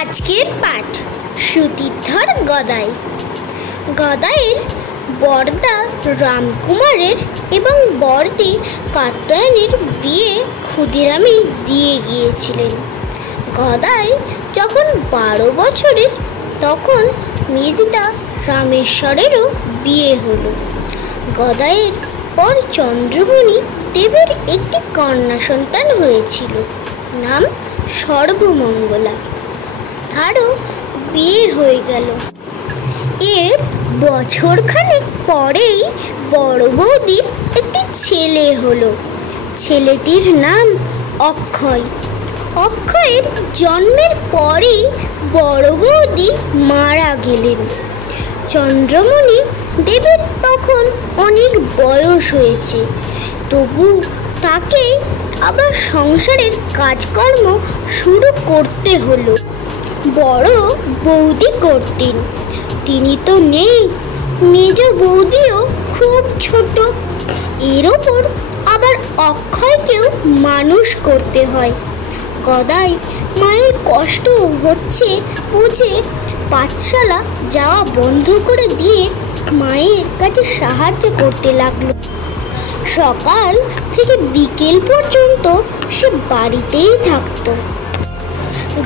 আজকের পাঠ সুতীর্থর গদাই। গদাইয়ের বরদা রামকুমারের এবং বরদি কাত্যায়নীর বিয়ে ক্ষুদিরামই দিয়ে গিয়েছিলেন। গদাই যখন 12 বছরের তখন মেজদা রামেশ্বরেরও বিয়ে হলো। গদাইয়ের পর চন্দ্রমণি দেবের একটি কন্যা সন্তান হয়েছিল, নাম সর্বমঙ্গলা। তারও বিয়ে হয়ে গেল। এর বছরখানেক পরেই বড় বৌদির একটি ছেলে হলো। ছেলেটির নাম অক্ষয়। অক্ষয়ের জন্মের পরেই বড় বৌদি মারা গেলেন। চন্দ্রমণি দেবের তখন অনেক বয়স হয়েছে, তবু তাকে আবার সংসারের কাজকর্ম শুরু করতে হলো। বড় বৌদি করতেন, তিনি তো নেই। মেজ বৌদিও খুব ছোট, এর ওপর আবার অক্ষয়কেও মানুষ করতে হয়। গদাই মায়ের কষ্ট হচ্ছে বুঝে পাঠশালা যাওয়া বন্ধ করে দিয়ে মায়ের কাছে সাহায্য করতে লাগলো। সকাল থেকে বিকেল পর্যন্ত সে বাড়িতেই থাকতো।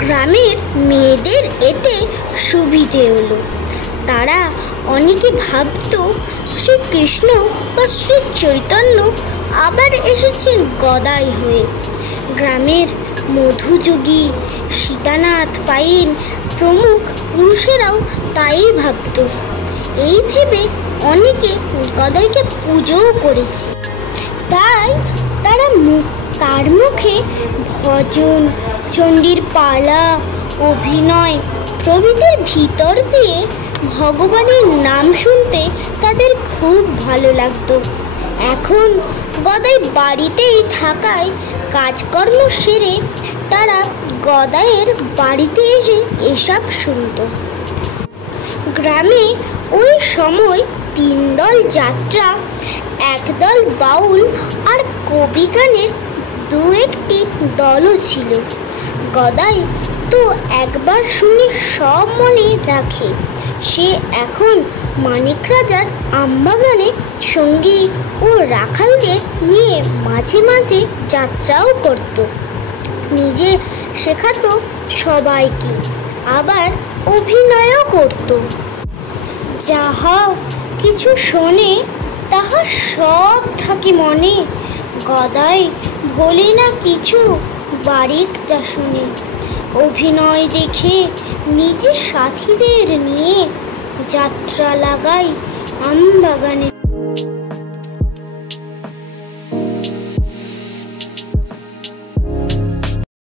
গ্রামের মেয়েদের এতে সুবিধে হলো। তারা অনেকে ভাবত শ্রীকৃষ্ণ বা শ্রী চৈতন্য আবার এসেছেন গদাই হয়ে। গ্রামের মধুযোগী, সীতানাথ পাইন প্রমুখ পুরুষেরাও তাই ভাবত। এই ভেবে অনেকে গদাইকে পুজোও করেছে। তাই তারা তার মুখে ভজন, চণ্ডীর পালা, অভিনয় প্রভৃতির ভিতর দিয়ে ভগবানের নাম শুনতে তাদের খুব ভালো লাগতো। এখন গদাই বাড়িতেই থাকায় কাজকর্ম সেরে তারা গদাইয়ের বাড়িতে এসে এসব শুনত। গ্রামে ওই সময় 3 দল যাত্রা, 1 দল বাউল আর কবি গানের 2-1টি দলও ছিল। গদাই তো একবার শুনে সব মনে রাখে। সে এখন মানিক রাজার আমবাগানে সঙ্গী ও রাখালদের নিয়ে মাঝে মাঝে যাত্রাও করত। নিজে শেখাতো সবাইকে, আবার অভিনয়ও করত। যাহা কিছু শোনে তাহা সব থাকে মনে। গদাই ভোলে না কিছু বারিক যা শুনে। অভিনয় দেখে নিজের সাথীদের নিয়ে যাত্রা লাগাই আমবাগানে।